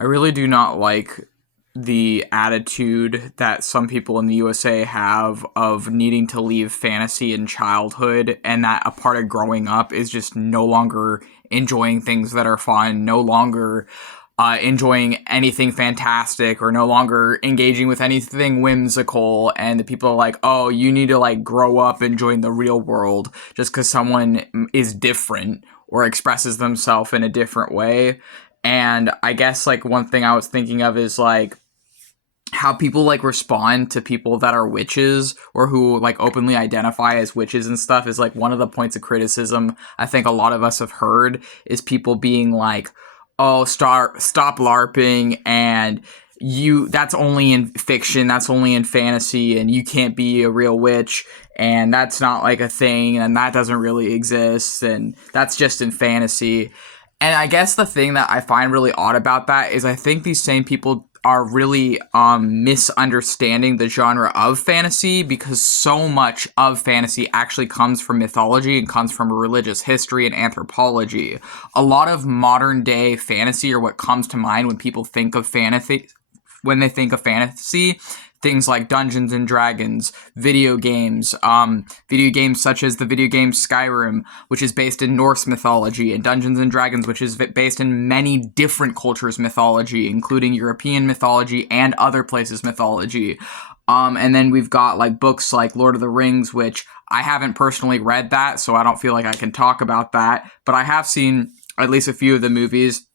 I really do not like the attitude that some people in the USA have of needing to leave fantasy in childhood, and that a part of growing up is just no longer enjoying things that are fun, no longer enjoying anything fantastic, or no longer engaging with anything whimsical. And the people are like, oh, you need to like grow up and join the real world just because someone is different or expresses themselves in a different way. And I guess like one thing I was thinking of is like how people like respond to people that are witches or who like openly identify as witches and stuff is like one of the points of criticism I think a lot of us have heard is people being like, oh, stop larping, and you that's only in fiction, that's only in fantasy, and you can't be a real witch, and that's not like a thing, and that doesn't really exist, and that's just in fantasy. And I guess the thing that I find really odd about that is I think these same people are really misunderstanding the genre of fantasy, because so much of fantasy actually comes from mythology and comes from religious history and anthropology. A lot of modern day fantasy, or what comes to mind when people think of fantasy, things like Dungeons and Dragons, video games such as the video game Skyrim, which is based in Norse mythology, and Dungeons and Dragons, which is based in many different cultures' mythology, including European mythology and other places' mythology. And then we've got like books like Lord of the Rings, which I haven't personally read that, so I don't feel like I can talk about that, but I have seen at least a few of the movies.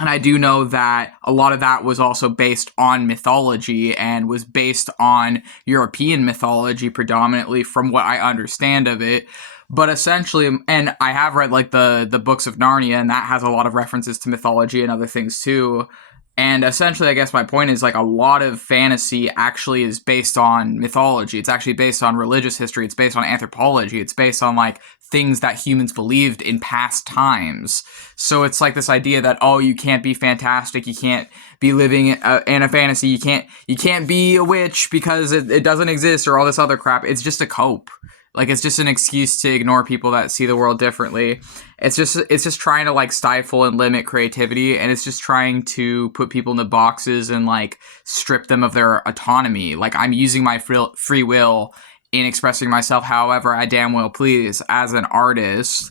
And I do know that a lot of that was also based on mythology and was based on European mythology predominantly, from what I understand of it. But essentially, and I have read like the books of Narnia, and that has a lot of references to mythology and other things too. And essentially, I guess my point is like a lot of fantasy actually is based on mythology. It's actually based on religious history. It's based on anthropology. It's based on like things that humans believed in past times. So it's like this idea that, oh, you can't be fantastic. You can't be living in a fantasy. You can't be a witch because it doesn't exist, or all this other crap. It's just a cope. Like, it's just an excuse to ignore people that see the world differently. It's just trying to like stifle and limit creativity, and it's just trying to put people into boxes and like strip them of their autonomy. Like, I'm using my free will in expressing myself however I damn well please as an artist.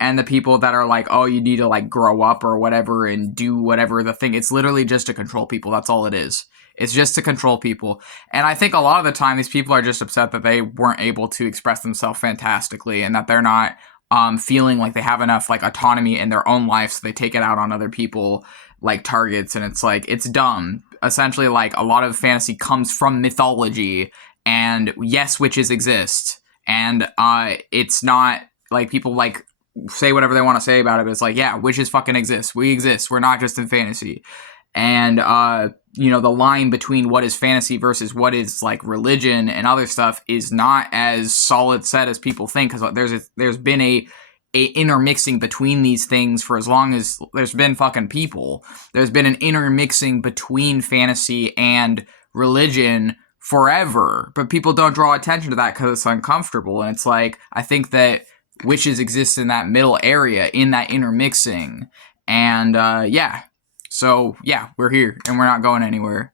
And the people that are like, oh, you need to like grow up or whatever and do whatever the thing, it's literally just to control people. That's all it is. It's just to control people. And I think a lot of the time these people are just upset that they weren't able to express themselves fantastically, and that they're not feeling like they have enough like autonomy in their own life, so they take it out on other people like targets. And it's like, it's dumb. Essentially, like, a lot of fantasy comes from mythology, and yes, witches exist. And it's not like people like say whatever they want to say about it, but it's like, yeah, witches fucking exist. We exist. We're not just in fantasy. And the line between what is fantasy versus what is like religion and other stuff is not as solid set as people think, because there's been a intermixing between these things for as long as there's been fucking people. There's been an intermixing between fantasy and religion forever, but people don't draw attention to that because it's uncomfortable. And it's like, I think that witches exist in that middle area, in that intermixing. And yeah, so yeah, we're here and we're not going anywhere.